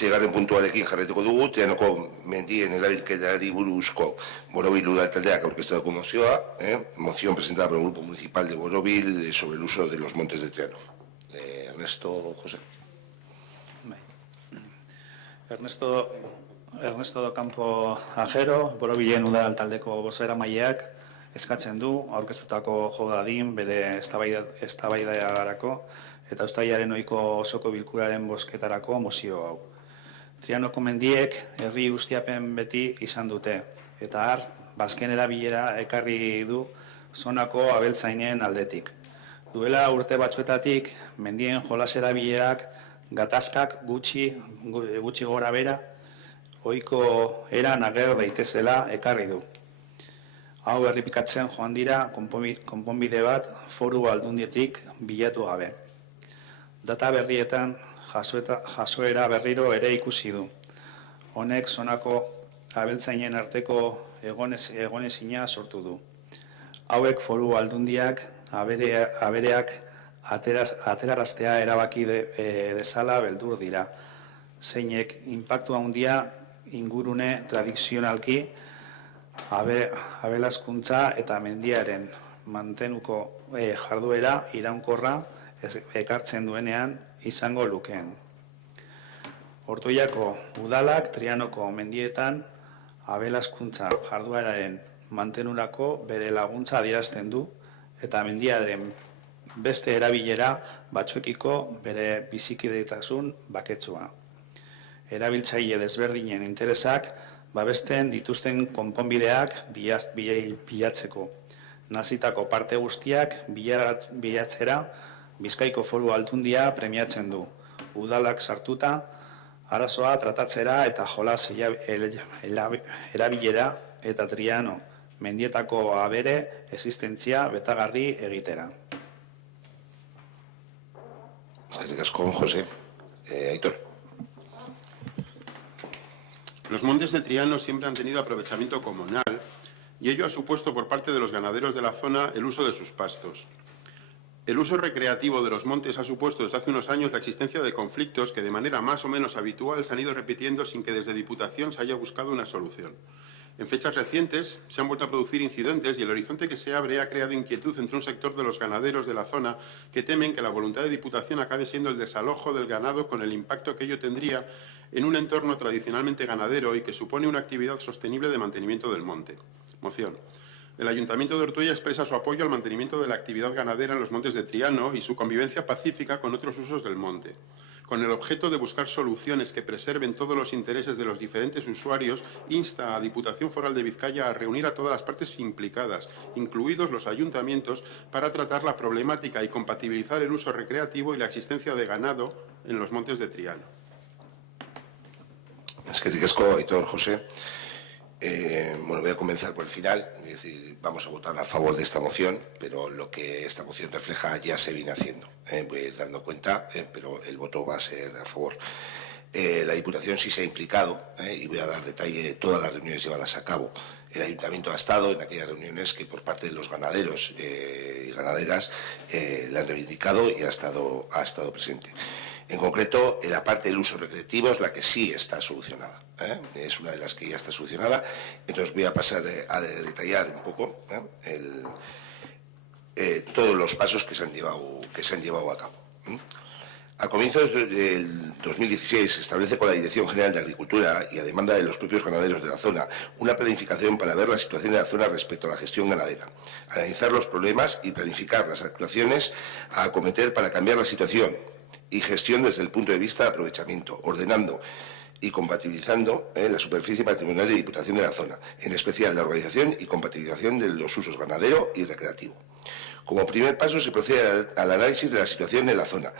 Seigarren puntuarekin jarraituko dugu, Trianoko mendien erabilketari buruzko Borobil udaltaldeak aurkeztutako mozioa, moción presentada por el Grupo Municipal de Borobil sobre el uso de los montes de Triano. Ernesto, José. Ernesto do Campo Ajero, Borobilen udaltaldeko bozeramaileak eskatzen du aurkeztutako jo dadin bere eztabaidarako eta uztailaren ohiko osoko bilkuraren bozketarako mozio hau. Trianoko mendiek herri ustiapen beti izan dute, eta har, bazken erabilera ekarri du zonako abeltzainen aldetik. Duela urte batzuetatik, mendien jolas erabilerak gatazkak gutxi gora bera, ohiko eran ager daitezela ekarri du. Hau errepikatzen joan dira konponbide bat foru aldundietik bilatu gabe. Data berrietan jasoera berriro ere ikusi du. Honek zonako abeltzainen arteko egonezina sortu du. Hauek foru aldundiak abereak ateraraztea erabaki dezala beldur dira. Zeinek inpaktu handia ingurune tradizionalki abelazkuntza eta mendiaren mantenuko jarduera iraunkorra ekartzen duenean izango lukeen. Ortuellako udalak Trianoko mendietan abelazkuntza jardueraren mantenurako bere laguntza adierazten du eta mendiaren beste erabilera batzuekiko bere bizikidetasun baketsua. Erabiltzaile desberdinen interesak babesten dituzten konponbideak bilatzeko. Nazitako parte guztiak bilatzera Bizkaiko foru aldundia premiatzen du. Udalak sartuta, arazoa tratatzera eta jolas erabilera eta Triano mendietako abere existentzia betagarri egitera. Eskerrik asko, José. Aitor. Los montes de Triano siempre han tenido aprovechamiento comunal y ello ha supuesto por parte de los ganaderos de la zona el uso de sus pastos. El uso recreativo de los montes ha supuesto desde hace unos años la existencia de conflictos que de manera más o menos habitual se han ido repitiendo sin que desde Diputación se haya buscado una solución. En fechas recientes se han vuelto a producir incidentes y el horizonte que se abre ha creado inquietud entre un sector de los ganaderos de la zona que temen que la voluntad de Diputación acabe siendo el desalojo del ganado con el impacto que ello tendría en un entorno tradicionalmente ganadero y que supone una actividad sostenible de mantenimiento del monte. Moción. El Ayuntamiento de Ortuella expresa su apoyo al mantenimiento de la actividad ganadera en los montes de Triano y su convivencia pacífica con otros usos del monte. Con el objeto de buscar soluciones que preserven todos los intereses de los diferentes usuarios, insta a Diputación Foral de Vizcaya a reunir a todas las partes implicadas, incluidos los ayuntamientos, para tratar la problemática y compatibilizar el uso recreativo y la existencia de ganado en los montes de Triano. Eskerrik asko, Aitor, José. Bueno, voy a comenzar por el final, es decir, vamos a votar a favor de esta moción, pero lo que esta moción refleja ya se viene haciendo. Voy a ir dando cuenta, pero el voto va a ser a favor. La Diputación sí se ha implicado, y voy a dar detalle de todas las reuniones llevadas a cabo. El Ayuntamiento ha estado en aquellas reuniones que por parte de los ganaderos y ganaderas le han reivindicado y ha estado presente. En concreto, la parte del uso recreativo es la que sí está solucionada. Es una de las que ya está solucionada. Entonces voy a pasar a detallar un poco todos los pasos que se han llevado a cabo. A comienzos del 2016 se establece por la Dirección General de Agricultura y a demanda de los propios ganaderos de la zona una planificación para ver la situación de la zona respecto a la gestión ganadera, analizar los problemas y planificar las actuaciones a acometer para cambiar la situación y gestión desde el punto de vista de aprovechamiento, ordenando y compatibilizando la superficie patrimonial de Diputación de la zona, en especial la organización y compatibilización de los usos ganadero y recreativo. Como primer paso se procede al análisis de la situación en la zona,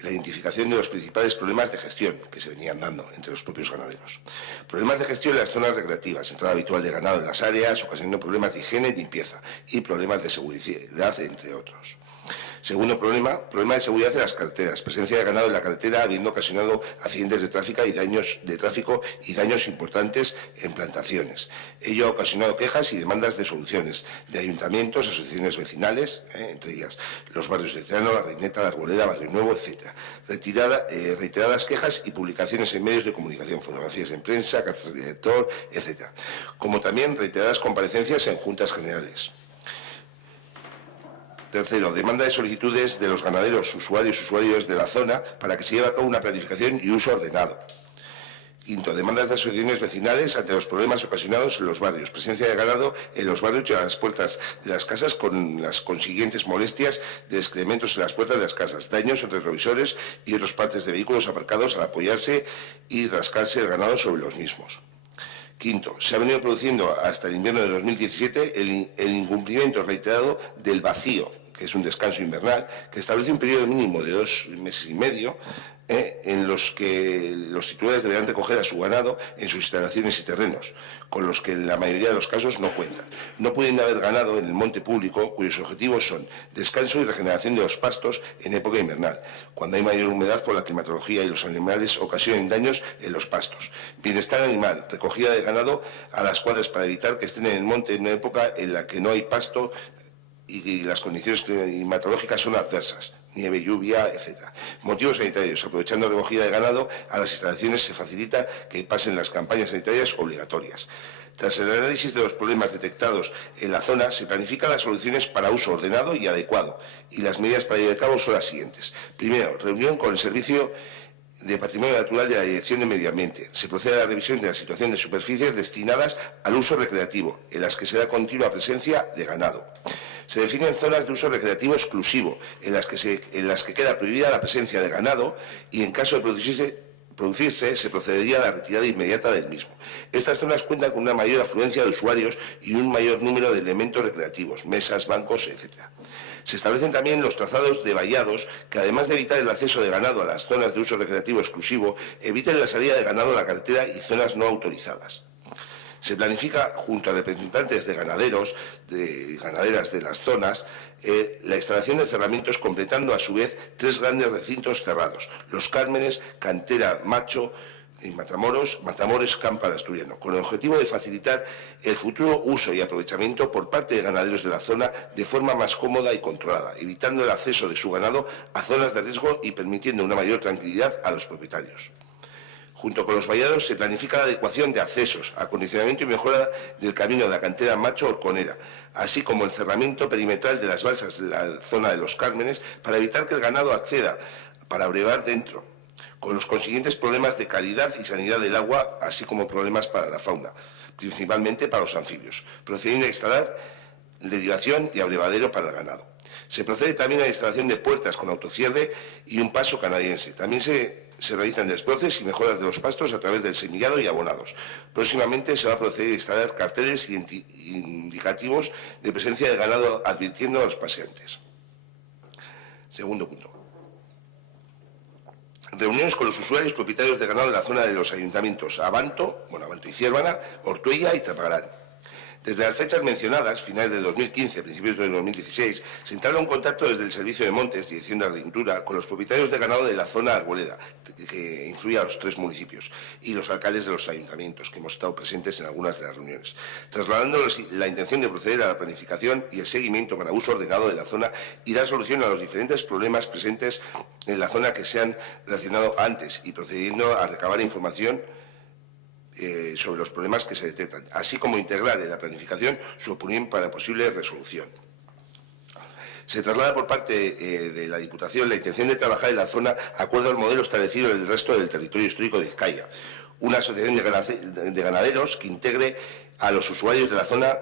la identificación de los principales problemas de gestión que se venían dando entre los propios ganaderos. Problemas de gestión en las zonas recreativas, entrada habitual de ganado en las áreas, ocasionando problemas de higiene y limpieza y problemas de seguridad, entre otros. Segundo problema de seguridad en las carreteras. Presencia de ganado en la carretera habiendo ocasionado accidentes de tráfico y daños importantes en plantaciones. Ello ha ocasionado quejas y demandas de soluciones de ayuntamientos, asociaciones vecinales, entre ellas los barrios de Triano, La Reineta, La Arboleda, Barrio Nuevo, etc. Reiteradas quejas y publicaciones en medios de comunicación, fotografías en prensa, cartas de director, etc. Como también reiteradas comparecencias en juntas generales. Tercero, demanda de solicitudes de los ganaderos, usuarios de la zona para que se lleve a cabo una planificación y uso ordenado. Quinto, demandas de asociaciones vecinales ante los problemas ocasionados en los barrios. Presencia de ganado en los barrios y a las puertas de las casas con las consiguientes molestias de excrementos en las puertas de las casas, daños en retrovisores y otras partes de vehículos aparcados al apoyarse y rascarse el ganado sobre los mismos. Quinto, se ha venido produciendo hasta el invierno de 2017 el incumplimiento reiterado del vacío, que es un descanso invernal, que establece un periodo mínimo de 2 meses y medio en los que los titulares deberán recoger a su ganado en sus instalaciones y terrenos, con los que en la mayoría de los casos no cuentan. No pueden haber ganado en el monte público cuyos objetivos son descanso y regeneración de los pastos en época invernal, cuando hay mayor humedad por la climatología y los animales ocasionen daños en los pastos. Bienestar animal, recogida de ganado a las cuadras para evitar que estén en el monte en una época en la que no hay pasto y las condiciones climatológicas son adversas, nieve, lluvia, etc. Motivos sanitarios. Aprovechando la recogida de ganado, a las instalaciones se facilita que pasen las campañas sanitarias obligatorias. Tras el análisis de los problemas detectados en la zona, se planifican las soluciones para uso ordenado y adecuado, y las medidas para llevar a cabo son las siguientes. Primero, reunión con el Servicio de Patrimonio Natural de la Dirección de Medio Ambiente. Se procede a la revisión de la situación de superficies destinadas al uso recreativo, en las que se da continua presencia de ganado. Se definen zonas de uso recreativo exclusivo, en las que queda prohibida la presencia de ganado y en caso de producirse se procedería a la retirada inmediata del mismo. Estas zonas cuentan con una mayor afluencia de usuarios y un mayor número de elementos recreativos, mesas, bancos, etc. Se establecen también los trazados de vallados que, además de evitar el acceso de ganado a las zonas de uso recreativo exclusivo, eviten la salida de ganado a la carretera y zonas no autorizadas. Se planifica, junto a representantes de ganaderos, de ganaderas de las zonas, la instalación de cerramientos, completando a su vez 3 grandes recintos cerrados: Los Cármenes, Cantera Macho y Matamoros Campa Asturiano, con el objetivo de facilitar el futuro uso y aprovechamiento por parte de ganaderos de la zona de forma más cómoda y controlada, evitando el acceso de su ganado a zonas de riesgo y permitiendo una mayor tranquilidad a los propietarios. Junto con los vallados se planifica la adecuación de accesos, acondicionamiento y mejora del camino de la Cantera Macho-Horconera, así como el cerramiento perimetral de las balsas de la zona de Los Cármenes para evitar que el ganado acceda para brevar dentro, con los consiguientes problemas de calidad y sanidad del agua, así como problemas para la fauna, principalmente para los anfibios, procediendo a instalar derivación y abrevadero para el ganado. Se procede también a la instalación de puertas con autocierre y un paso canadiense. También se realizan desbroces y mejoras de los pastos a través del semillado y abonados. Próximamente se va a proceder a instalar carteles indicativos de presencia de ganado, advirtiendo a los paseantes. Segundo punto. Reuniones con los usuarios propietarios de ganado de la zona de los ayuntamientos Abanto y Ciervana, Ortuella y Trapagarán. Desde las fechas mencionadas, finales de 2015, principios de 2016, se entabla un contacto desde el Servicio de Montes, Dirección de Agricultura, con los propietarios de ganado de la zona Arboleda, que influye a los 3 municipios, y los alcaldes de los ayuntamientos, que hemos estado presentes en algunas de las reuniones, trasladándoles la intención de proceder a la planificación y el seguimiento para uso ordenado de la zona y dar solución a los diferentes problemas presentes en la zona que se han relacionado antes, y procediendo a recabar información sobre los problemas que se detectan, así como integrar en la planificación su opinión para posible resolución. Se traslada por parte de la Diputación la intención de trabajar en la zona acuerdo al modelo establecido en el resto del territorio histórico de Vizcaya, una asociación de ganaderos que integre a los usuarios de la zona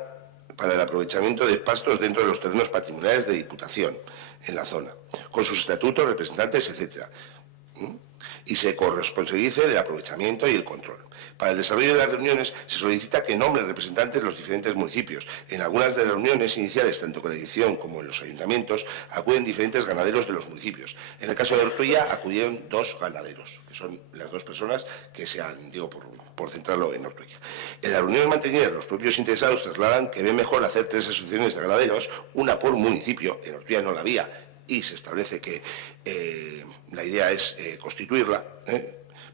para el aprovechamiento de pastos dentro de los terrenos patrimoniales de Diputación en la zona, con sus estatutos, representantes, etc., y se corresponsabilice del aprovechamiento y el control. Para el desarrollo de las reuniones se solicita que nombren representantes de los diferentes municipios. En algunas de las reuniones iniciales, tanto con la dirección como en los ayuntamientos, acuden diferentes ganaderos de los municipios. En el caso de Ortuella acudieron 2 ganaderos, que son las 2 personas que se han, por centrarlo en Ortuella. En las reuniones mantenidas, los propios interesados trasladan que ven mejor hacer 3 asociaciones de ganaderos, una por municipio. En Ortuella no la había, y se establece que la idea es constituirla,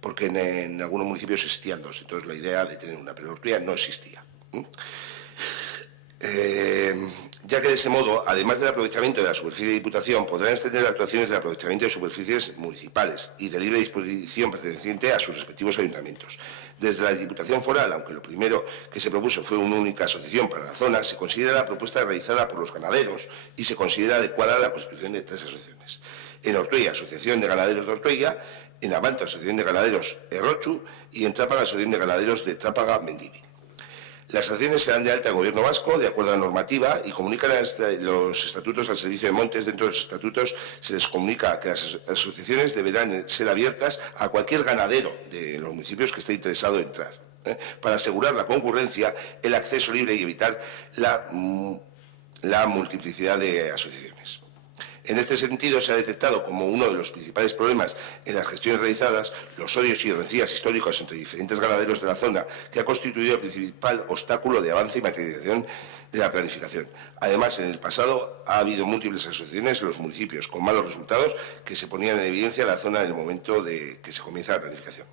porque en algunos municipios existían dos, entonces la idea de tener una, pero en Ortuella no existía. Ya que de ese modo, además del aprovechamiento de la superficie de Diputación, podrán extender las actuaciones de aprovechamiento de superficies municipales y de libre disposición perteneciente a sus respectivos ayuntamientos. Desde la Diputación Foral, aunque lo primero que se propuso fue una única asociación para la zona, se considera la propuesta realizada por los ganaderos y se considera adecuada la constitución de 3 asociaciones. En Ortuella, Asociación de Ganaderos de Ortuella; en Abanto, Asociación de Ganaderos Errochu; y en Trápaga, Asociación de Ganaderos de Trápaga-Mendivi. Las asociaciones se dan de alta en Gobierno vasco de acuerdo a la normativa y comunican los estatutos al Servicio de Montes. Dentro de los estatutos se les comunica que las asociaciones deberán ser abiertas a cualquier ganadero de los municipios que esté interesado en entrar, para asegurar la concurrencia, el acceso libre y evitar la multiplicidad de asociaciones. En este sentido, se ha detectado como uno de los principales problemas en las gestiones realizadas los odios y rencillas históricos entre diferentes ganaderos de la zona, que ha constituido el principal obstáculo de avance y materialización de la planificación. Además, en el pasado ha habido múltiples asociaciones en los municipios con malos resultados que se ponían en evidencia en la zona en el momento de que se comienza la planificación.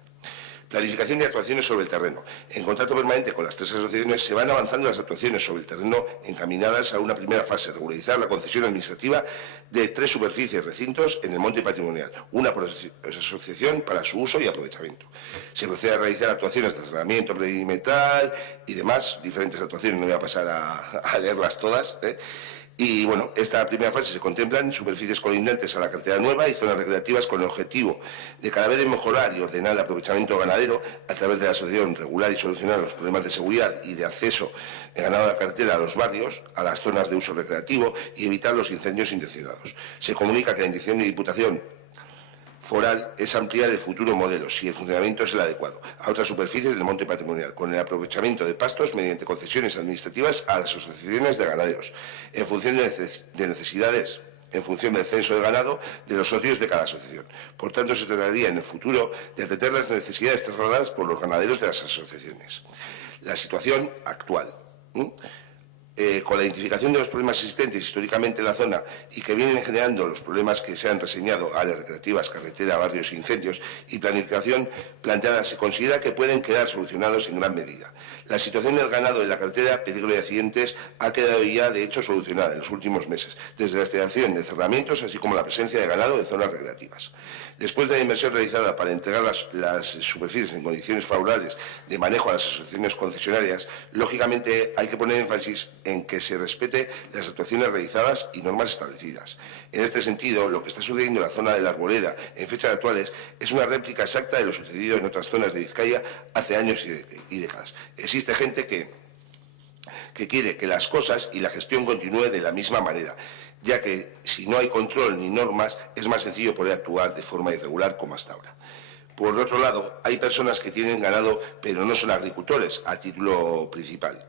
Planificación y actuaciones sobre el terreno. En contacto permanente con las 3 asociaciones se van avanzando las actuaciones sobre el terreno encaminadas a una primera fase: regularizar la concesión administrativa de 3 superficies recintos en el monte patrimonial, una por asociación para su uso y aprovechamiento. Se procede a realizar actuaciones de cerramiento perimetral y demás, diferentes actuaciones, no voy a pasar a leerlas todas, Y bueno, esta primera fase se contemplan superficies colindantes a la carretera nueva y zonas recreativas con el objetivo de cada vez de mejorar y ordenar el aprovechamiento ganadero a través de la asociación, regular y solucionar los problemas de seguridad y de acceso de ganado a la carretera a los barrios, a las zonas de uso recreativo y evitar los incendios intencionados. Se comunica que la intención de Diputación Foral es ampliar el futuro modelo, si el funcionamiento es el adecuado, a otras superficies del monte patrimonial, con el aprovechamiento de pastos mediante concesiones administrativas a las asociaciones de ganaderos, en función de necesidades, en función del censo de ganado de los socios de cada asociación. Por tanto, se trataría en el futuro de atender las necesidades trasladadas por los ganaderos de las asociaciones. La situación actual. Con la identificación de los problemas existentes históricamente en la zona y que vienen generando los problemas que se han reseñado, áreas recreativas, carretera, barrios, incendios y planificación planteada, se considera que pueden quedar solucionados en gran medida. La situación del ganado en la carretera, peligro de accidentes, ha quedado ya de hecho solucionada en los últimos meses, desde la instalación de cerramientos, así como la presencia de ganado en zonas recreativas. Después de la inversión realizada para entregar las superficies en condiciones favorables de manejo a las asociaciones concesionarias, lógicamente hay que poner énfasis en que se respete las actuaciones realizadas y normas establecidas. En este sentido, lo que está sucediendo en la zona de la Arboleda en fechas actuales es una réplica exacta de lo sucedido en otras zonas de Vizcaya hace años y décadas. Existe gente que quiere que las cosas y la gestión continúe de la misma manera, ya que si no hay control ni normas es más sencillo poder actuar de forma irregular como hasta ahora. Por otro lado, hay personas que tienen ganado pero no son agricultores a título principal,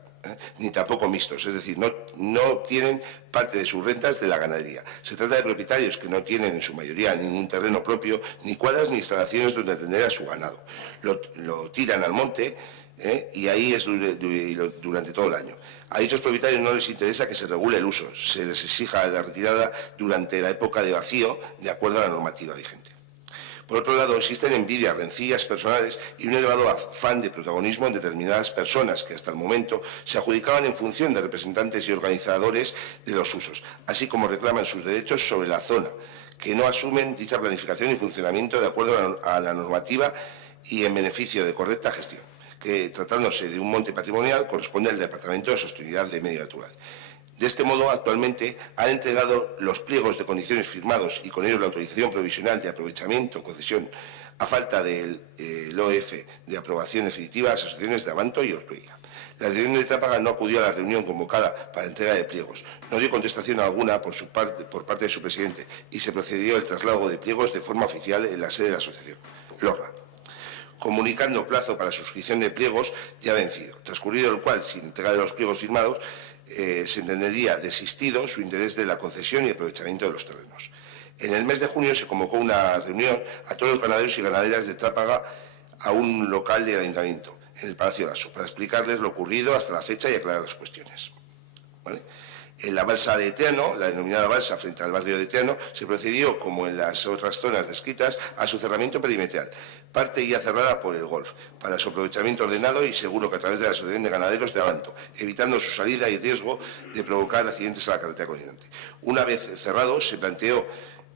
ni tampoco mixtos, es decir, no tienen parte de sus rentas de la ganadería. Se trata de propietarios que no tienen en su mayoría ningún terreno propio, ni cuadras ni instalaciones donde atender a su ganado. Lo tiran al monte, y ahí es durante todo el año. A dichos propietarios no les interesa que se regule el uso, se les exija la retirada durante la época de vacío de acuerdo a la normativa vigente. Por otro lado, existen envidias, rencillas personales y un elevado afán de protagonismo en determinadas personas que hasta el momento se adjudicaban en función de representantes y organizadores de los usos, así como reclaman sus derechos sobre la zona, que no asumen dicha planificación y funcionamiento de acuerdo a la normativa y en beneficio de correcta gestión, que tratándose de un monte patrimonial corresponde al Departamento de Sostenibilidad de Medio Natural. De este modo, actualmente han entregado los pliegos de condiciones firmados y con ellos la autorización provisional de aprovechamiento, concesión, a falta del OF de aprobación definitiva a las asociaciones de Abanto y Ortuella. La Asociación de Trápaga no acudió a la reunión convocada para entrega de pliegos, no dio contestación alguna por parte de su presidente y se procedió el traslado de pliegos de forma oficial en la sede de la asociación, Lorra, comunicando plazo para suscripción de pliegos ya vencido, transcurrido el cual, sin entrega de los pliegos firmados, se entendería desistido su interés de la concesión y aprovechamiento de los terrenos. En el mes de junio se convocó una reunión a todos los ganaderos y ganaderas de Trápaga a un local del ayuntamiento, en el Palacio de Lasso, para explicarles lo ocurrido hasta la fecha y aclarar las cuestiones. ¿vale? En la balsa de Teano, la denominada balsa frente al barrio de Teano, se procedió, como en las otras zonas descritas, a su cerramiento perimetral, parte ya cerrada por el Golf, para su aprovechamiento ordenado y seguro que a través de la Asociación de Ganaderos de Abanto, evitando su salida y riesgo de provocar accidentes a la carretera colindante. Una vez cerrado, se planteó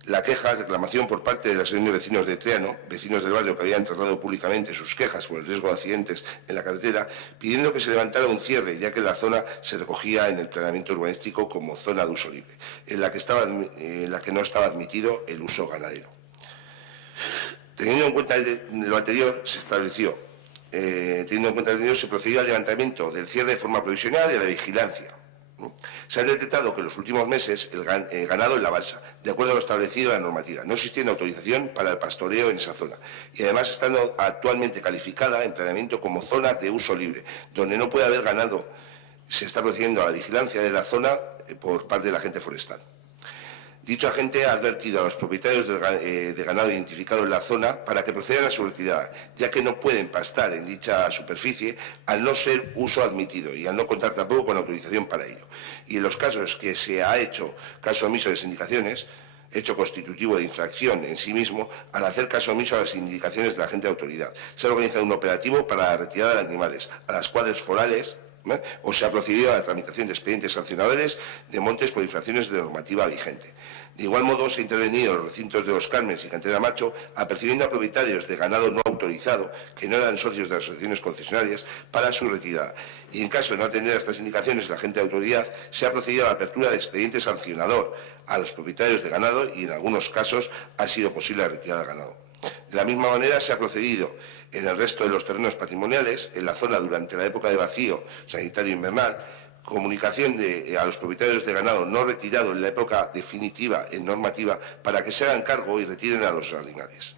la queja, reclamación por parte de la Asociación de Vecinos de Teano, vecinos del barrio que habían trasladado públicamente sus quejas por el riesgo de accidentes en la carretera, pidiendo que se levantara un cierre, ya que la zona se recogía en el planeamiento urbanístico como zona de uso libre, en la que no estaba admitido el uso ganadero. Teniendo en cuenta lo anterior, se estableció, se procedió al levantamiento del cierre de forma provisional y a la vigilancia. Se ha detectado que en los últimos meses el ganado en la balsa, de acuerdo a lo establecido en la normativa, no existiendo autorización para el pastoreo en esa zona y además estando actualmente calificada en planeamiento como zona de uso libre, donde no puede haber ganado, se está procediendo a la vigilancia de la zona por parte de la agente forestal. Dicho agente ha advertido a los propietarios de ganado identificado en la zona para que procedan a su retirada, ya que no pueden pastar en dicha superficie al no ser uso admitido y al no contar tampoco con autorización para ello. Y en los casos que se ha hecho caso omiso de las indicaciones, hecho constitutivo de infracción en sí mismo, al hacer caso omiso a las indicaciones de la agente de autoridad, se ha organizado un operativo para la retirada de animales a las cuadras forales, o se ha procedido a la tramitación de expedientes sancionadores de montes por infracciones de la normativa vigente. De igual modo, se ha intervenido en los recintos de Los Carmens y Cantera Macho, apercibiendo a propietarios de ganado no autorizado, que no eran socios de las asociaciones concesionarias, para su retirada. Y en caso de no atender a estas indicaciones la agente de autoridad, se ha procedido a la apertura de expediente sancionador a los propietarios de ganado y, en algunos casos, ha sido posible la retirada de ganado. De la misma manera, se ha procedido en el resto de los terrenos patrimoniales, en la zona durante la época de vacío sanitario invernal, comunicación a los propietarios de ganado no retirado en la época definitiva en normativa para que se hagan cargo y retiren a los animales,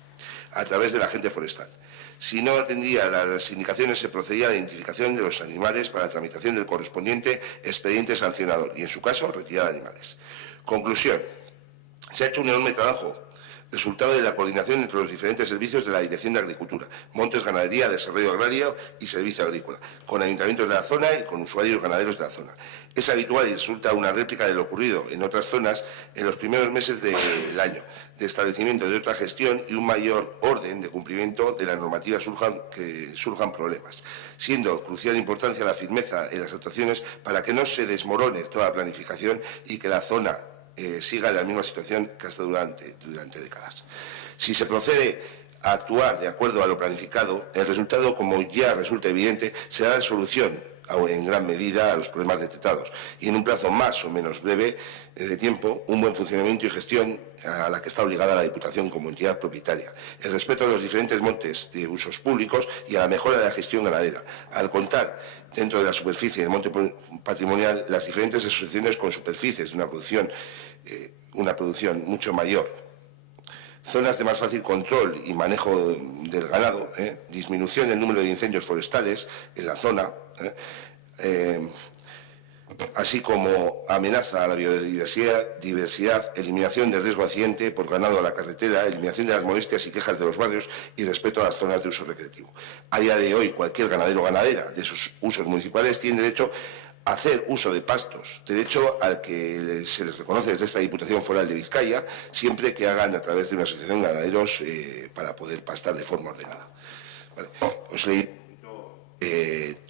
a través de la agente forestal. Si no atendía las indicaciones, se procedía a la identificación de los animales para la tramitación del correspondiente expediente sancionador y, en su caso, retirada de animales. Conclusión. Se ha hecho un enorme trabajo, resultado de la coordinación entre los diferentes servicios de la Dirección de Agricultura, Montes, Ganadería, Desarrollo Agrario y Servicio Agrícola, con ayuntamientos de la zona y con usuarios ganaderos de la zona. Es habitual y resulta una réplica de lo ocurrido en otras zonas en los primeros meses del año, de establecimiento de otra gestión y un mayor orden de cumplimiento de la normativa que surjan problemas, siendo crucial importancia la firmeza en las actuaciones para que no se desmorone toda la planificación y que la zona siga en la misma situación que hasta durante décadas. Si se procede a actuar de acuerdo a lo planificado, el resultado, como ya resulta evidente, será la solución en gran medida a los problemas detectados y en un plazo más o menos breve de tiempo, un buen funcionamiento y gestión a la que está obligada la Diputación como entidad propietaria, el respeto a los diferentes montes de usos públicos y a la mejora de la gestión ganadera, al contar dentro de la superficie del monte patrimonial las diferentes asociaciones con superficies de una producción mucho mayor, zonas de más fácil control y manejo del ganado, disminución del número de incendios forestales en la zona, así como amenaza a la biodiversidad, eliminación del riesgo accidente por ganado a la carretera, eliminación de las molestias y quejas de los barrios y respeto a las zonas de uso recreativo. A día de hoy, cualquier ganadero o ganadera de esos usos municipales tiene derecho a hacer uso de pastos, derecho al que se les reconoce desde esta Diputación Foral de Vizcaya, siempre que hagan a través de una asociación de ganaderos para poder pastar de forma ordenada. Vale. Os leí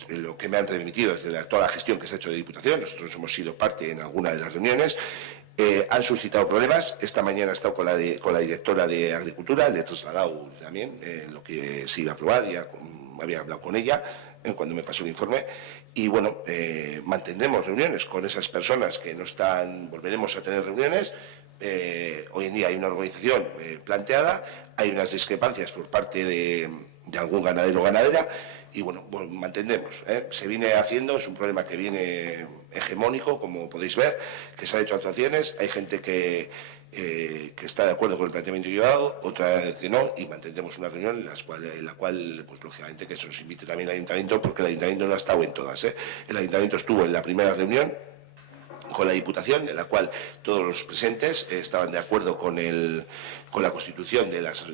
lo que me han remitido desde toda la gestión que se ha hecho de Diputación. Nosotros hemos sido parte en alguna de las reuniones. Han suscitado problemas. Esta mañana he estado con la directora de Agricultura, le he trasladado también lo que se iba a aprobar, ya había hablado con ella cuando me pasó el informe, y bueno, mantendremos reuniones con esas personas que no están, volveremos a tener reuniones. Hoy en día hay una organización planteada, hay unas discrepancias por parte de algún ganadero o ganadera, y bueno, pues mantendremos. Se viene haciendo, es un problema que viene hegemónico, como podéis ver, que se han hecho actuaciones, hay gente que está de acuerdo con el planteamiento llevado, otra que no, y mantendremos una reunión en la cual, pues lógicamente, que se nos invite también al Ayuntamiento, porque el Ayuntamiento no ha estado en todas. El Ayuntamiento estuvo en la primera reunión con la Diputación, en la cual todos los presentes estaban de acuerdo con con la constitución de las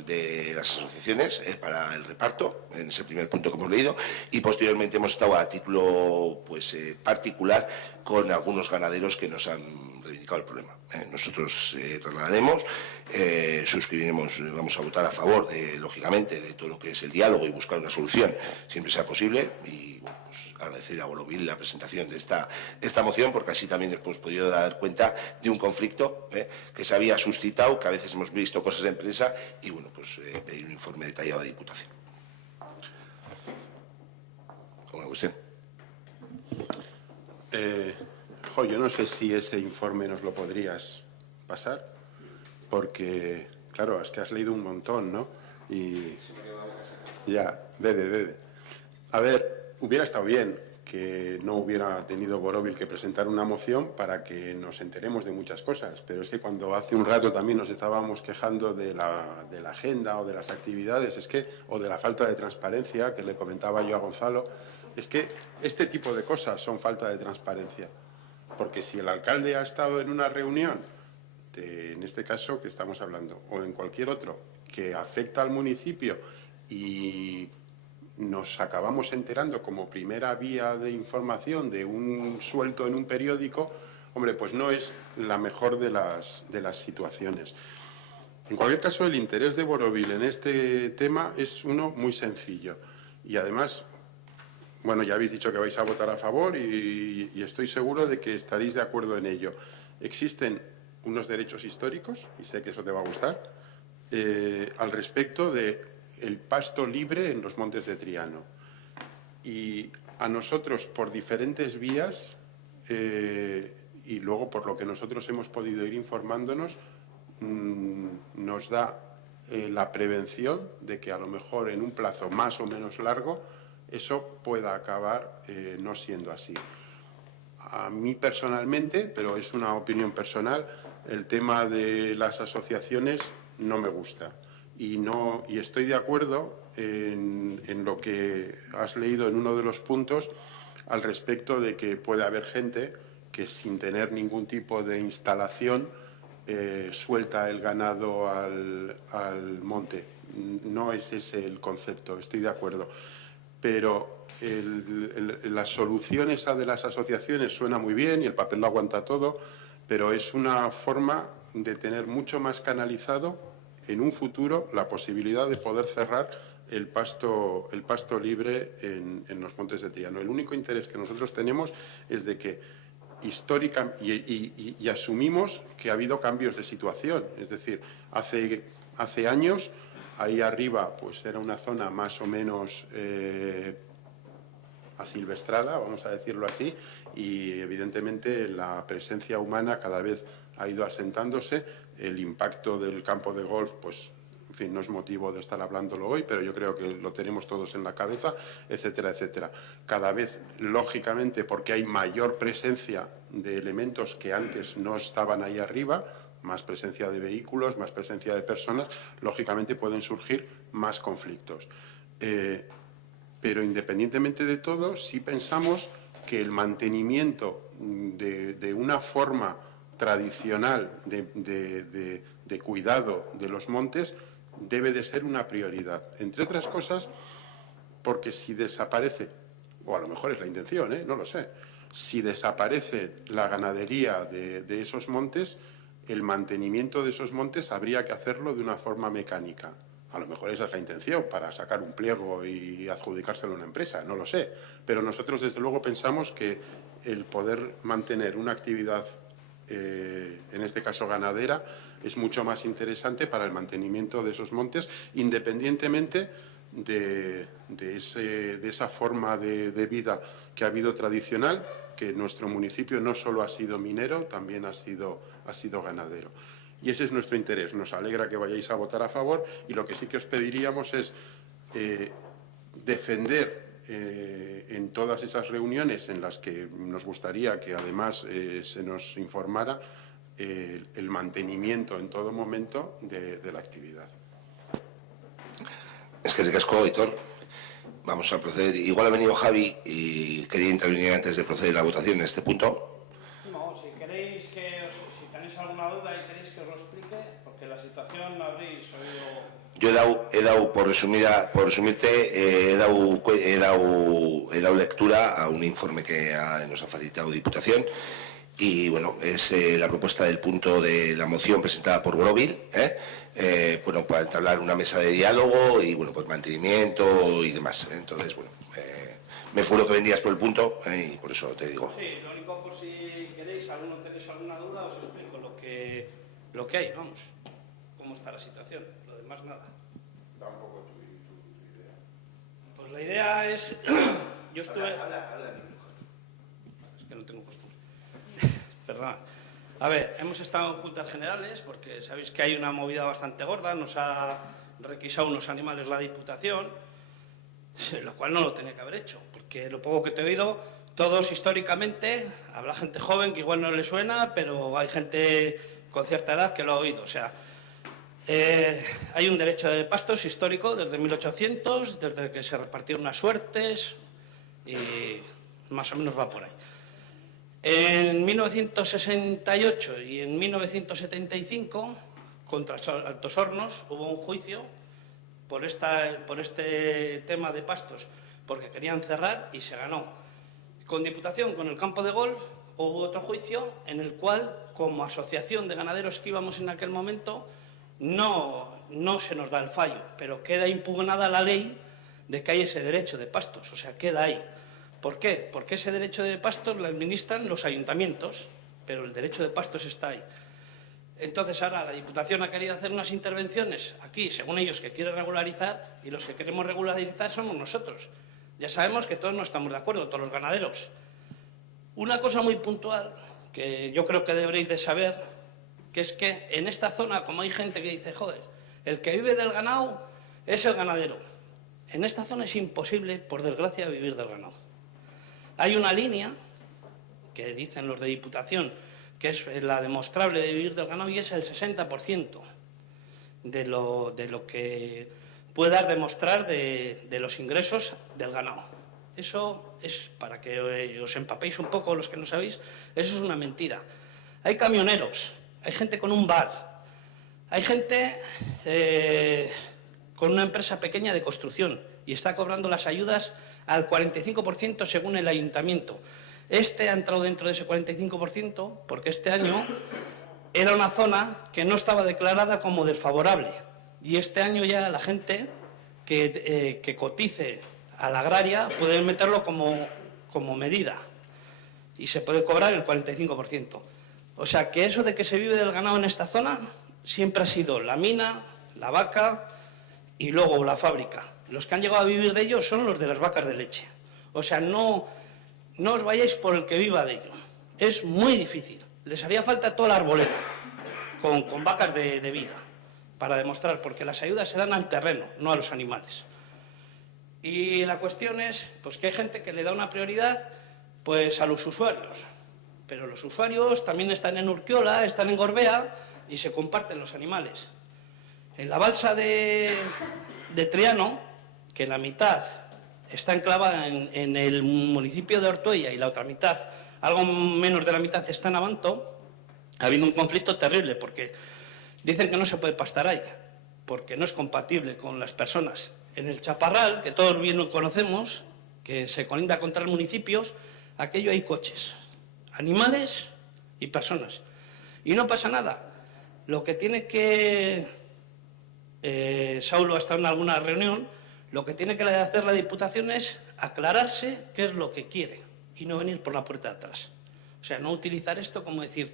asociaciones para el reparto, en ese primer punto que hemos leído, y posteriormente hemos estado a título particular con algunos ganaderos que nos han reivindicado el problema. Nosotros trasladaremos, suscribiremos, vamos a votar a favor, lógicamente, de todo lo que es el diálogo y buscar una solución, siempre sea posible, y bueno, pues, agradecer a Borovil la presentación de esta moción, porque así también hemos podido dar cuenta de un conflicto que se había suscitado, que a veces hemos visto cosas en prensa, y bueno, pues pedir un informe detallado de Diputación. ¿Alguna cuestión? Yo no sé si ese informe nos lo podrías pasar, porque, claro, es que has leído un montón, ¿no? Y ya, bebe. A ver, hubiera estado bien que no hubiera tenido Borovil que presentar una moción para que nos enteremos de muchas cosas, pero es que cuando hace un rato también nos estábamos quejando de la agenda o de las actividades, o de la falta de transparencia, que le comentaba yo a Gonzalo, es que este tipo de cosas son falta de transparencia. Porque si el alcalde ha estado en una reunión, en este caso que estamos hablando, o en cualquier otro, que afecta al municipio y nos acabamos enterando como primera vía de información de un suelto en un periódico, hombre, pues no es la mejor de las situaciones. En cualquier caso, el interés de Borovil en este tema es uno muy sencillo. Y además, bueno, ya habéis dicho que vais a votar a favor y estoy seguro de que estaréis de acuerdo en ello. Existen unos derechos históricos, y sé que eso te va a gustar, al respecto del pasto libre en los Montes de Triano. Y a nosotros, por diferentes vías, y luego por lo que nosotros hemos podido ir informándonos, nos da la prevención de que a lo mejor en un plazo más o menos largo eso pueda acabar no siendo así. A mí personalmente, pero es una opinión personal, el tema de las asociaciones no me gusta. Y estoy de acuerdo en lo que has leído en uno de los puntos al respecto de que puede haber gente que sin tener ningún tipo de instalación suelta el ganado al monte. No es ese el concepto, estoy de acuerdo. Pero la solución esa de las asociaciones suena muy bien y el papel lo aguanta todo, pero es una forma de tener mucho más canalizado en un futuro la posibilidad de poder cerrar el pasto libre en los Montes de Triano. El único interés que nosotros tenemos es de que históricamente, y asumimos que ha habido cambios de situación, es decir, hace años ahí arriba pues era una zona más o menos asilvestrada, vamos a decirlo así, y evidentemente la presencia humana cada vez ha ido asentándose. El impacto del campo de golf, pues, en fin, no es motivo de estar hablándolo hoy, pero yo creo que lo tenemos todos en la cabeza, etcétera, etcétera. Cada vez, lógicamente, porque hay mayor presencia de elementos que antes no estaban ahí arriba, más presencia de vehículos, más presencia de personas, lógicamente pueden surgir más conflictos. Pero independientemente de todo, sí pensamos que el mantenimiento de una forma tradicional de cuidado de los montes debe de ser una prioridad. Entre otras cosas, porque si desaparece, o a lo mejor es la intención, no lo sé, si desaparece la ganadería de esos montes, el mantenimiento de esos montes habría que hacerlo de una forma mecánica. A lo mejor esa es la intención, para sacar un pliego y adjudicárselo a una empresa, no lo sé. Pero nosotros, desde luego, pensamos que el poder mantener una actividad, en este caso ganadera, es mucho más interesante para el mantenimiento de esos montes, independientemente de esa forma de vida que ha habido tradicional, que nuestro municipio no solo ha sido minero, también ha sido ganadero. Y ese es nuestro interés. Nos alegra que vayáis a votar a favor y lo que sí que os pediríamos es defender en todas esas reuniones en las que nos gustaría que además se nos informara el mantenimiento en todo momento de la actividad. Es que ricasco, Aitor. Vamos a proceder. Igual ha venido Javi y quería intervenir antes de proceder a la votación en este punto. si queréis si tenéis alguna duda y queréis que os lo explique, porque la situación la habréis oído. Yo he dado por resumirte, he dado lectura a un informe que nos ha facilitado Diputación y bueno, es la propuesta del punto de la moción presentada por Brovil, bueno, para entablar una mesa de diálogo y bueno, pues mantenimiento y demás. Entonces, bueno, me fue lo que vendías por el punto y por eso te digo. Sí, lo único por si queréis, tenéis alguna duda, os explico lo que hay, vamos, cómo está la situación, lo demás nada. Da un poco tu idea. Pues la idea es, yo estuve... Es que no tengo costumbre. Perdón. A ver, hemos estado en juntas generales porque sabéis que hay una movida bastante gorda, nos ha requisado unos animales la Diputación, lo cual no lo tenía que haber hecho, porque lo poco que te he oído, todos históricamente, habrá gente joven que igual no le suena, pero hay gente con cierta edad que lo ha oído. O sea, hay un derecho de pastos histórico desde 1800, desde que se repartieron unas suertes y más o menos va por ahí. En 1968 y en 1975, contra Altos Hornos, hubo un juicio por este tema de pastos, porque querían cerrar y se ganó. Con Diputación, con el campo de golf, hubo otro juicio en el cual, como asociación de ganaderos que íbamos en aquel momento, no se nos da el fallo, pero queda impugnada la ley de que hay ese derecho de pastos, o sea, queda ahí. ¿Por qué? Porque ese derecho de pastos lo administran los ayuntamientos, pero el derecho de pastos está ahí. Entonces ahora la Diputación ha querido hacer unas intervenciones aquí, según ellos, que quiere regularizar, y los que queremos regularizar somos nosotros. Ya sabemos que todos no estamos de acuerdo, todos los ganaderos. Una cosa muy puntual, que yo creo que deberéis de saber, que es que en esta zona, como hay gente que dice, joder, el que vive del ganado es el ganadero. En esta zona es imposible, por desgracia, vivir del ganado. Hay una línea, que dicen los de Diputación, que es la demostrable de vivir del ganado, y es el 60% de lo que puedas demostrar de los ingresos del ganado. Eso es, para que os empapéis un poco los que no sabéis, eso es una mentira. Hay camioneros, hay gente con un bar, hay gente con una empresa pequeña de construcción y está cobrando las ayudas al 45% según el ayuntamiento. Este ha entrado dentro de ese 45% porque este año era una zona que no estaba declarada como desfavorable. Y este año ya la gente que cotice a la agraria puede meterlo como medida y se puede cobrar el 45%. O sea que eso de que se vive del ganado en esta zona siempre ha sido la mina, la vaca y luego la fábrica. Los que han llegado a vivir de ello son los de las vacas de leche. O sea, no os vayáis por el que viva de ello. Es muy difícil. Les haría falta toda la arboleda con vacas de vida para demostrar, porque las ayudas se dan al terreno, no a los animales. Y la cuestión es pues que hay gente que le da una prioridad pues a los usuarios. Pero los usuarios también están en Urquiola, están en Gorbea y se comparten los animales. En la balsa de Triano, que la mitad está enclavada en el municipio de Ortuella y la otra mitad, algo menos de la mitad, está en Abanto, ha habido un conflicto terrible porque dicen que no se puede pastar ahí, porque no es compatible con las personas. En el Chaparral, que todos bien lo conocemos, que se colinda con 3 municipios, aquello hay coches, animales y personas. Y no pasa nada. Lo que tiene que... Saulo ha estado en alguna reunión, lo que tiene que hacer la Diputación es aclararse qué es lo que quiere y no venir por la puerta de atrás. O sea, no utilizar esto como decir,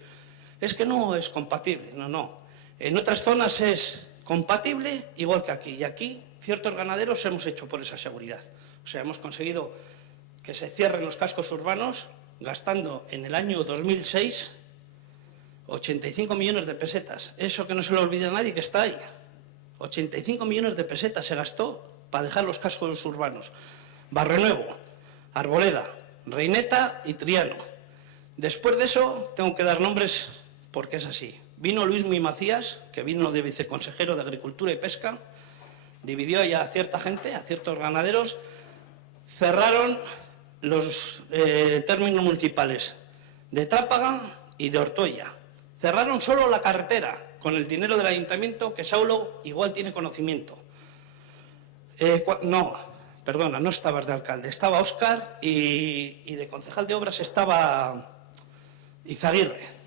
es que no es compatible. No, no. En otras zonas es compatible igual que aquí. Y aquí ciertos ganaderos hemos hecho por esa seguridad. O sea, hemos conseguido que se cierren los cascos urbanos gastando en el año 2006 85 millones de pesetas. Eso que no se lo olvide a nadie que está ahí. 85 millones de pesetas se gastó para dejar los cascos urbanos. Barrenuevo, Arboleda, Reineta y Triano. Después de eso, tengo que dar nombres porque es así. Vino Luismi Macías, que vino de viceconsejero de Agricultura y Pesca, dividió ya a cierta gente, a ciertos ganaderos, cerraron los términos municipales de Trápaga y de Ortuella. Cerraron solo la carretera con el dinero del ayuntamiento, que Saulo igual tiene conocimiento. No estabas de alcalde, estaba Óscar y de concejal de obras estaba Izaguirre.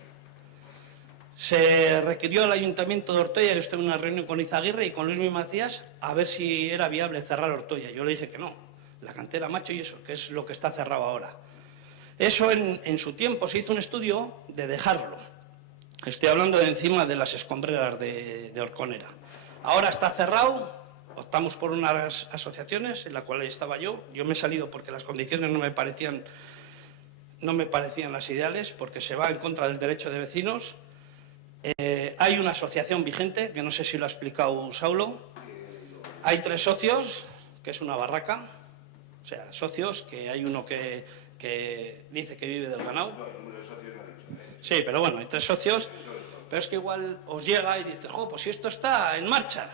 Se requirió al ayuntamiento de Ortuella, yo estuve en una reunión con Izaguirre y con Luis Macías a ver si era viable cerrar Ortuella. Yo le dije que no, la cantera Macho y eso, que es lo que está cerrado ahora. Eso en su tiempo se hizo un estudio de dejarlo. Estoy hablando de encima de las escombreras de Orconera. Ahora está cerrado, optamos por unas asociaciones en la cual estaba yo. Yo me he salido porque las condiciones no me parecían las ideales, porque se va en contra del derecho de vecinos. Hay una asociación vigente, que no sé si lo ha explicado Saulo. Hay 3 socios, que es una barraca. O sea, socios, que hay uno que dice que vive del ganado. Sí, pero bueno, hay 3 socios. Pero es que igual os llega y dice, pues si esto está en marcha.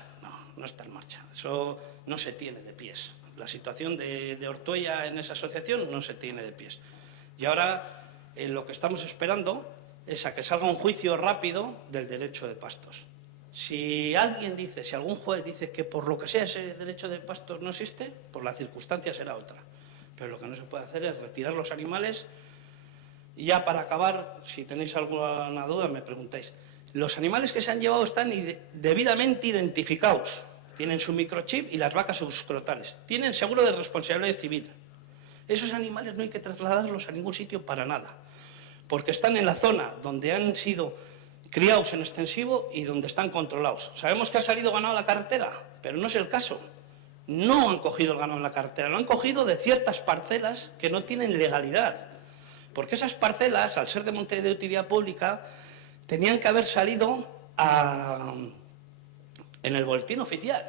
No está en marcha. Eso no se tiene de pies. La situación de Ortuella en esa asociación no se tiene de pies. Y ahora lo que estamos esperando es a que salga un juicio rápido del derecho de pastos. Si algún juez dice que por lo que sea ese derecho de pastos no existe, pues la circunstancia será otra. Pero lo que no se puede hacer es retirar los animales. Y ya para acabar, si tenéis alguna duda me preguntáis. Los animales que se han llevado están debidamente identificados. Tienen su microchip y las vacas sus crotales. Tienen seguro de responsabilidad civil. Esos animales no hay que trasladarlos a ningún sitio para nada, porque están en la zona donde han sido criados en extensivo y donde están controlados. Sabemos que ha salido ganado a la carretera, pero no es el caso. No han cogido el ganado en la carretera, lo han cogido de ciertas parcelas que no tienen legalidad. Porque esas parcelas, al ser de monte de utilidad pública, tenían que haber salido en el boletín oficial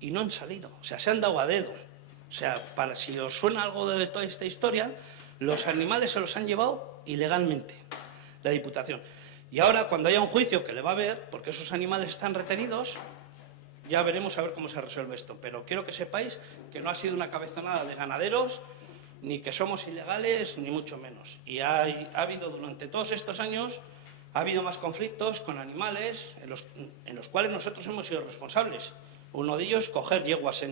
y no han salido. O sea, se han dado a dedo. O sea, para si os suena algo de toda esta historia, los animales se los han llevado ilegalmente, la Diputación. Y ahora, cuando haya un juicio que le va a haber, porque esos animales están retenidos, ya veremos a ver cómo se resuelve esto. Pero quiero que sepáis que no ha sido una cabezonada de ganaderos, ni que somos ilegales, ni mucho menos. Y ha habido durante todos estos años, ha habido más conflictos con animales en los cuales nosotros hemos sido responsables. Uno de ellos, coger yeguas,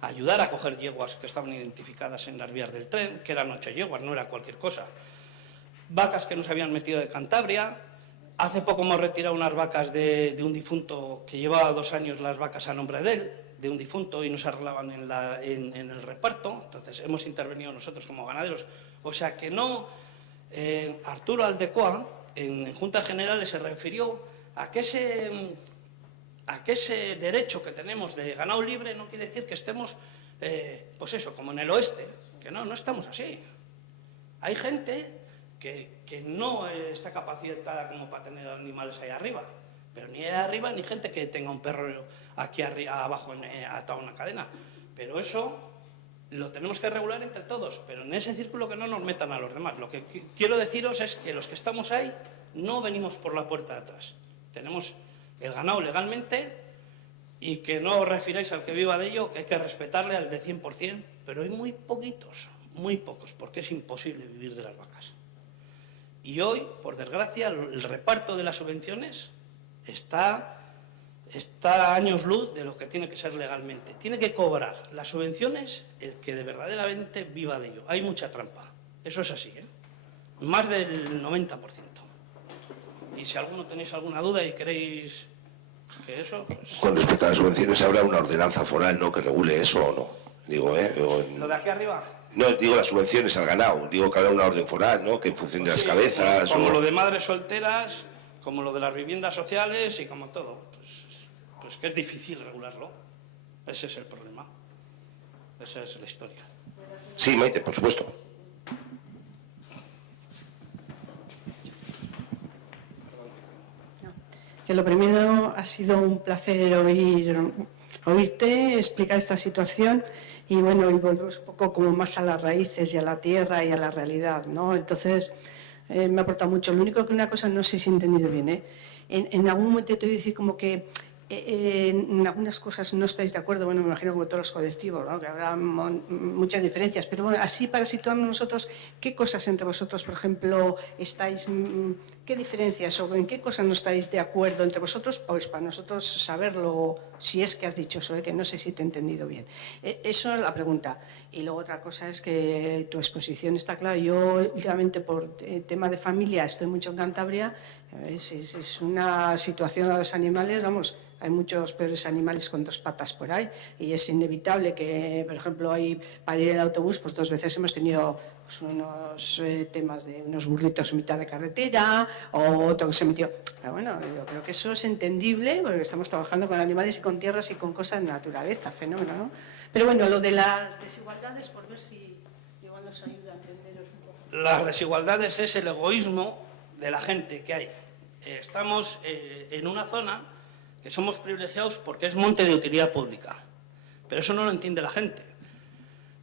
ayudar a coger yeguas que estaban identificadas en las vías del tren, que eran 8 yeguas, no era cualquier cosa. Vacas que nos habían metido de Cantabria. Hace poco hemos retirado unas vacas de un difunto que llevaba 2 años las vacas a nombre de él, de un difunto, y no se arreglaban en el reparto. Entonces hemos intervenido nosotros como ganaderos. O sea que no, Arturo Aldecoa en Juntas Generales se refirió a que ese derecho que tenemos de ganado libre no quiere decir que estemos, pues eso, como en el oeste, que no estamos así. Hay gente que no está capacitada como para tener animales ahí arriba, pero ni ahí arriba ni gente que tenga un perro aquí abajo atado a una cadena. Pero eso lo tenemos que regular entre todos, pero en ese círculo que no nos metan a los demás. Lo que quiero deciros es que los que estamos ahí no venimos por la puerta de atrás. Tenemos el ganado legalmente y que no os refiráis al que viva de ello, que hay que respetarle al de 100%, pero hay muy poquitos, muy pocos, porque es imposible vivir de las vacas. Y hoy, por desgracia, el reparto de las subvenciones está a años luz de lo que tiene que ser legalmente. Tiene que cobrar las subvenciones el que de verdaderamente viva de ello. Hay mucha trampa, eso es así, más del 90%. Y si alguno tenéis alguna duda y queréis que eso... Pues... Con respecto a las subvenciones, ¿habrá una ordenanza foral, no, que regule eso o no? Digo, ¿Lo de aquí arriba? No, digo las subvenciones al ganado. Digo que habrá una orden foral, ¿no? Que en función de las cabezas... Como lo de madres solteras, como lo de las viviendas sociales y como todo. Pues que es difícil regularlo. Ese es el problema. Esa es la historia. Sí, Maite, por supuesto. Que lo primero, ha sido un placer oírte explicar esta situación y bueno, y volver un poco como más a las raíces y a la tierra y a la realidad, ¿no? Entonces, me ha aportado mucho. Lo único que una cosa no sé si he entendido bien, En algún momento te voy a decir como que en algunas cosas no estáis de acuerdo, bueno, me imagino como todos los colectivos, ¿no? Que habrá muchas diferencias, pero bueno, así para situarnos nosotros, ¿qué cosas entre vosotros, por ejemplo, qué diferencias o en qué cosas no estáis de acuerdo entre vosotros? Pues para nosotros saberlo, si es que has dicho eso, que no sé si te he entendido bien. Eso es la pregunta. Y luego otra cosa es que tu exposición está clara. Yo, últimamente, por tema de familia, estoy mucho en Cantabria. Es una situación a los animales, vamos, hay muchos peores animales con 2 patas por ahí y es inevitable que, por ejemplo, para ir en el autobús, pues 2 veces hemos tenido pues, unos temas de unos burritos en mitad de carretera o otro que se metió. Pero bueno, yo creo que eso es entendible porque estamos trabajando con animales y con tierras y con cosas de naturaleza, fenómeno, ¿no? Pero bueno, lo de las desigualdades, por ver si igual nos ayuda a entenderos un poco. Las desigualdades es el egoísmo de la gente que hay. Estamos en una zona que somos privilegiados porque es monte de utilidad pública, pero eso no lo entiende la gente.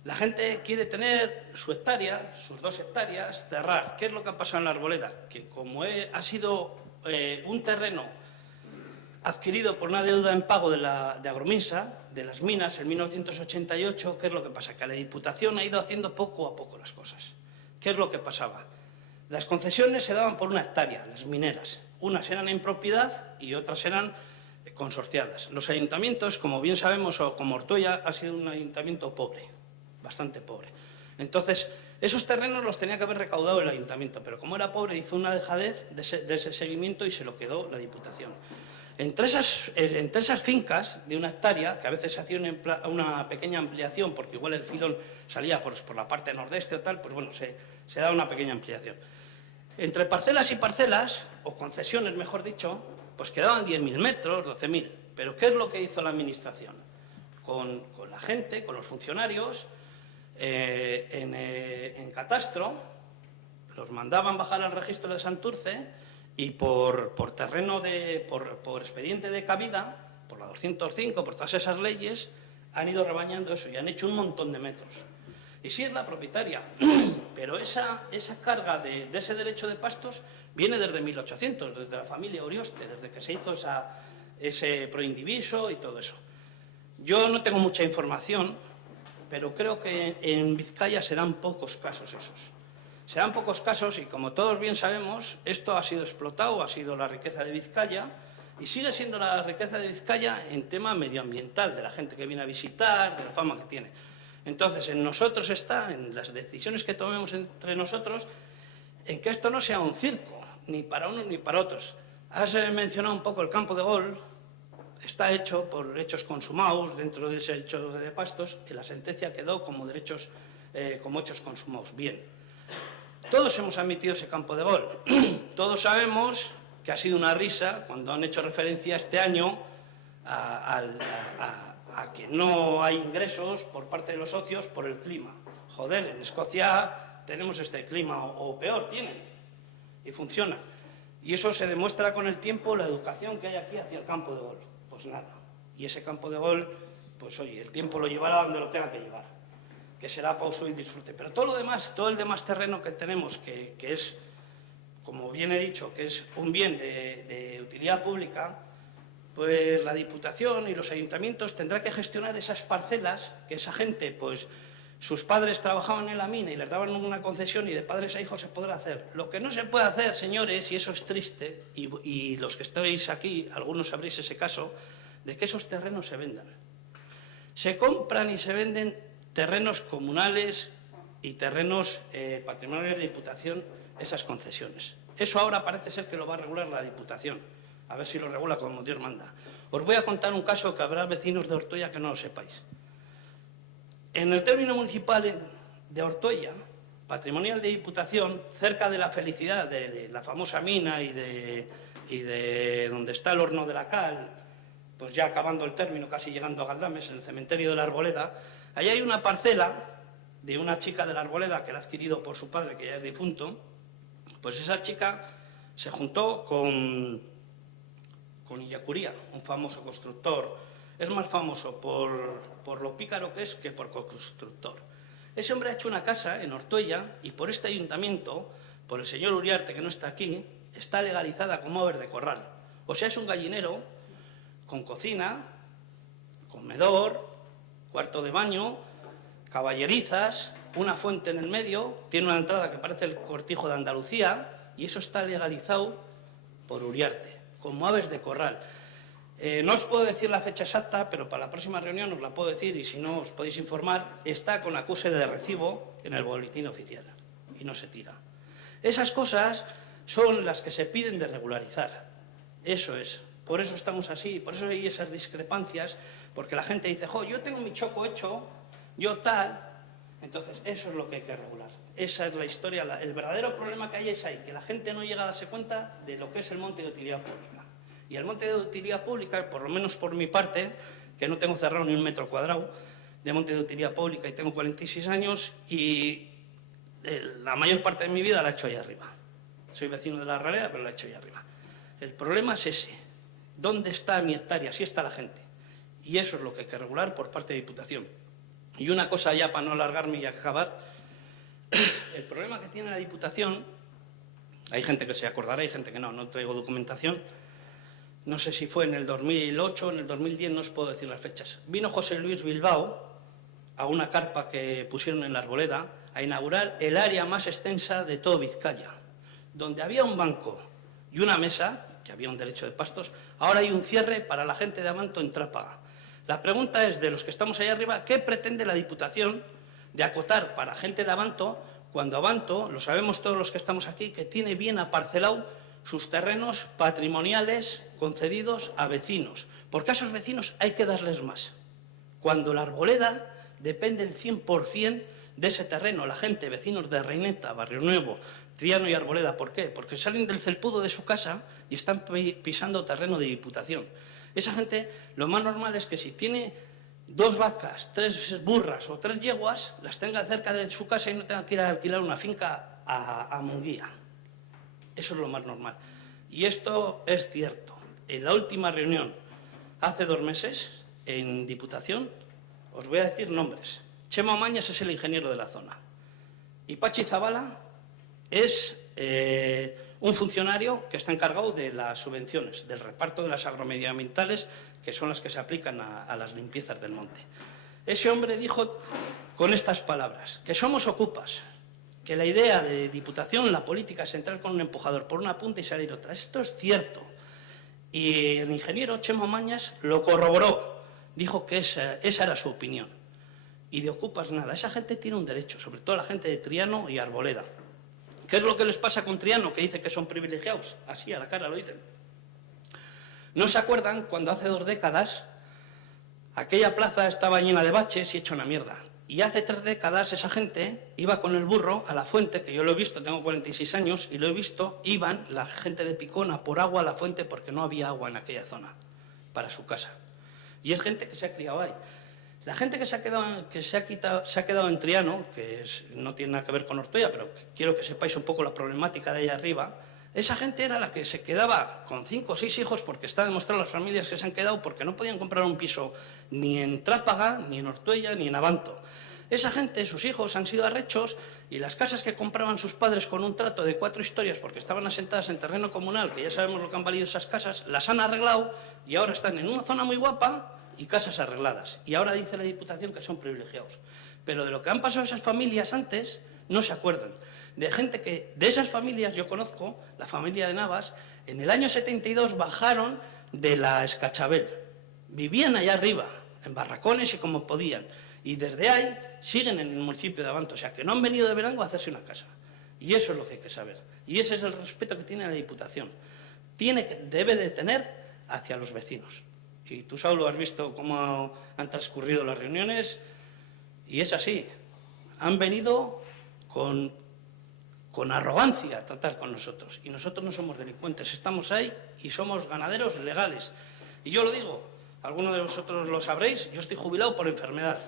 La gente quiere tener su hectárea, sus 2 hectáreas, cerrar. ¿Qué es lo que ha pasado en la Arboleda? Que como ha sido un terreno adquirido por una deuda en pago de Agrominsa, de las minas, en 1988, ¿qué es lo que pasa? Que la Diputación ha ido haciendo poco a poco las cosas. ¿Qué es lo que pasaba? Las concesiones se daban por 1 hectárea, las mineras. Unas eran en propiedad y otras eran consorciadas. Los ayuntamientos, como bien sabemos, o como Ortuella, ha sido un ayuntamiento pobre, bastante pobre. Entonces, esos terrenos los tenía que haber recaudado el ayuntamiento, pero como era pobre hizo una dejadez de ese seguimiento y se lo quedó la Diputación. Entre esas fincas de 1 hectárea, que a veces se hacía una pequeña ampliación, porque igual el filón salía por la parte nordeste o tal, pues bueno, se da una pequeña ampliación. Entre parcelas y parcelas, o concesiones mejor dicho, pues quedaban 10.000 metros, 12.000. Pero ¿qué es lo que hizo la Administración? Con la gente, con los funcionarios, en catastro, los mandaban bajar al registro de Santurce y por expediente de cabida, por la 205, por todas esas leyes, han ido rebañando eso y han hecho un montón de metros. Y sí es la propietaria, pero esa carga de ese derecho de pastos viene desde 1800, desde la familia Urioste, desde que se hizo ese proindiviso y todo eso. Yo no tengo mucha información, pero creo que en Vizcaya serán pocos casos esos. Serán pocos casos y, como todos bien sabemos, esto ha sido explotado, ha sido la riqueza de Vizcaya y sigue siendo la riqueza de Vizcaya en tema medioambiental, de la gente que viene a visitar, de la fama que tiene. Entonces, en nosotros está, en las decisiones que tomemos entre nosotros, en que esto no sea un circo, ni para unos ni para otros. Has mencionado un poco el campo de gol, está hecho por hechos consumados dentro de ese hecho de pastos, y la sentencia quedó como hechos consumados. Bien, todos hemos admitido ese campo de gol. Todos sabemos que ha sido una risa cuando han hecho referencia este año a que no hay ingresos por parte de los socios por el clima. Joder, en Escocia tenemos este clima, o peor tienen, y funciona. Y eso se demuestra con el tiempo, la educación que hay aquí hacia el campo de gol. Pues nada. Y ese campo de gol, pues oye, el tiempo lo llevará donde lo tenga que llevar, que será para uso y disfrute. Pero todo lo demás, todo el demás terreno que tenemos, que es, como bien he dicho, que es un bien de utilidad pública, pues la Diputación y los ayuntamientos tendrán que gestionar esas parcelas que esa gente, pues sus padres trabajaban en la mina y les daban una concesión y de padres a hijos se podrá hacer. Lo que no se puede hacer, señores, y eso es triste, y los que estáis aquí, algunos sabréis ese caso, de que esos terrenos se vendan. Se compran y se venden terrenos comunales y terrenos patrimoniales de Diputación, esas concesiones. Eso ahora parece ser que lo va a regular la Diputación. A ver si lo regula como Dios manda. Os voy a contar un caso que habrá vecinos de Ortuella que no lo sepáis. En el término municipal de Ortuella, patrimonial de Diputación, cerca de la Felicidad, de la famosa mina y de donde está el horno de la cal, pues ya acabando el término, casi llegando a Galdames, en el cementerio de la Arboleda, allí hay una parcela de una chica de la Arboleda que la ha adquirido por su padre, que ya es difunto. Pues esa chica se juntó con Illacuría, un famoso constructor. Es más famoso por lo pícaro que es que por constructor. Ese hombre ha hecho una casa en Ortuella y por este ayuntamiento, por el señor Uriarte, que no está aquí, está legalizada como ave de corral. O sea, es un gallinero con cocina, comedor, cuarto de baño, caballerizas, una fuente en el medio, tiene una entrada que parece el Cortijo de Andalucía y eso está legalizado por Uriarte, como aves de corral. No os puedo decir la fecha exacta, pero para la próxima reunión os la puedo decir y si no os podéis informar, está con acuse de recibo en el boletín oficial y no se tira. Esas cosas son las que se piden de regularizar. Eso es. Por eso estamos así, por eso hay esas discrepancias, porque la gente dice, jo, yo tengo mi choco hecho, yo tal. Entonces, eso es lo que hay que regular. Esa es la historia. El verdadero problema que hay es ahí, que la gente no llega a darse cuenta de lo que es el monte de utilidad pública. Y el monte de utilidad pública, por lo menos por mi parte, que no tengo cerrado ni un metro cuadrado de monte de utilidad pública y tengo 46 años y la mayor parte de mi vida la he hecho ahí arriba. Soy vecino de la Ralea, pero la he hecho ahí arriba. El problema es ese. ¿Dónde está mi hectárea? Así está la gente. Y eso es lo que hay que regular por parte de Diputación. Y una cosa ya para no alargarme y acabar. El problema que tiene la Diputación, hay gente que se acordará, hay gente que no traigo documentación. No sé si fue en el 2008, en el 2010, no os puedo decir las fechas. Vino José Luis Bilbao a una carpa que pusieron en la Arboleda a inaugurar el área más extensa de todo Vizcaya, donde había un banco y una mesa, que había un derecho de pastos, ahora hay un cierre para la gente de Abanto en Trápaga. La pregunta es, de los que estamos ahí arriba, ¿qué pretende la Diputación de acotar para gente de Abanto, cuando Abanto, lo sabemos todos los que estamos aquí, que tiene bien aparcelado sus terrenos patrimoniales concedidos a vecinos? Porque a esos vecinos hay que darles más. Cuando la Arboleda depende el 100% de ese terreno, la gente, vecinos de Reineta, Barrio Nuevo, Triano y Arboleda, ¿por qué? Porque salen del felpudo de su casa y están pisando terreno de Diputación. Esa gente, lo más normal es que si tiene 2 vacas, 3 burras o 3 yeguas, las tenga cerca de su casa y no tenga que ir a alquilar una finca a Munguía. Eso es lo más normal. Y esto es cierto. En la última reunión, hace 2 meses, en Diputación, os voy a decir nombres. Chema Mañas es el ingeniero de la zona. Y Pachi Zabala es un funcionario que está encargado de las subvenciones, del reparto de las agromedioambientales, que son las que se aplican a las limpiezas del monte. Ese hombre dijo con estas palabras, que somos ocupas, que la idea de Diputación, la política, es entrar con un empujador por una punta y salir otra. Esto es cierto. Y el ingeniero Chema Mañas lo corroboró, dijo que esa era su opinión. Y de ocupas nada, esa gente tiene un derecho, sobre todo la gente de Triano y Arboleda. ¿Qué es lo que les pasa con Triano, que dice que son privilegiados? Así, a la cara lo dicen. ¿No se acuerdan cuando hace 2 décadas aquella plaza estaba llena de baches y hecha una mierda? Y hace 3 décadas esa gente iba con el burro a la fuente, que yo lo he visto, tengo 46 años, y lo he visto, iban la gente de Picona por agua a la fuente porque no había agua en aquella zona para su casa. Y es gente que se ha criado ahí. La gente que se ha quedado en Triano, no tiene nada que ver con Ortuella, pero quiero que sepáis un poco la problemática de ahí arriba, esa gente era la que se quedaba con 5 o 6 hijos, porque está demostrado las familias que se han quedado porque no podían comprar un piso ni en Trápaga, ni en Ortuella, ni en Abanto. Esa gente, sus hijos han sido arrechos y las casas que compraban sus padres con un trato de 4 historias porque estaban asentadas en terreno comunal, que ya sabemos lo que han valido esas casas, las han arreglado y ahora están en una zona muy guapa y casas arregladas. Y ahora dice la Diputación que son privilegiados. Pero de lo que han pasado esas familias antes no se acuerdan. De gente que, de esas familias, yo conozco, la familia de Navas, en el año 72 bajaron de la Escachabel. Vivían allá arriba, en barracones y como podían. Y desde ahí siguen en el municipio de Abanto. O sea, que no han venido de Verango a hacerse una casa. Y eso es lo que hay que saber. Y ese es el respeto que tiene la Diputación. Debe de tener hacia los vecinos. Y tú, Saulo, has visto cómo han transcurrido las reuniones y es así. Han venido con arrogancia a tratar con nosotros. Y nosotros no somos delincuentes, estamos ahí y somos ganaderos legales. Y yo lo digo, algunos de vosotros lo sabréis, yo estoy jubilado por enfermedad.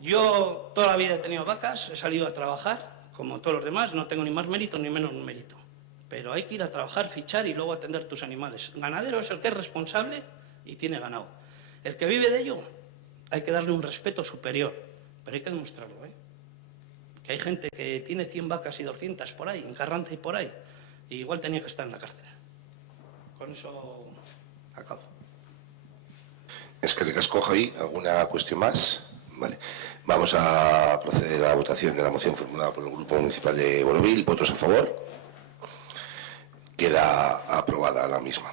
Yo toda la vida he tenido vacas, he salido a trabajar, como todos los demás, no tengo ni más mérito ni menos mérito. Pero hay que ir a trabajar, fichar y luego atender tus animales. Ganadero es el que es responsable y tiene ganado. El que vive de ello, hay que darle un respeto superior, pero hay que demostrarlo, ¿eh? Que hay gente que tiene 100 vacas y 200 por ahí, en Carranza y por ahí, y igual tenía que estar en la cárcel. Con eso acabo. Es que recasco, Javi. ¿Alguna cuestión más? Vale. Vamos a proceder a la votación de la moción formulada por el Grupo Municipal de Borovil. ¿Votos a favor? Queda aprobada la misma.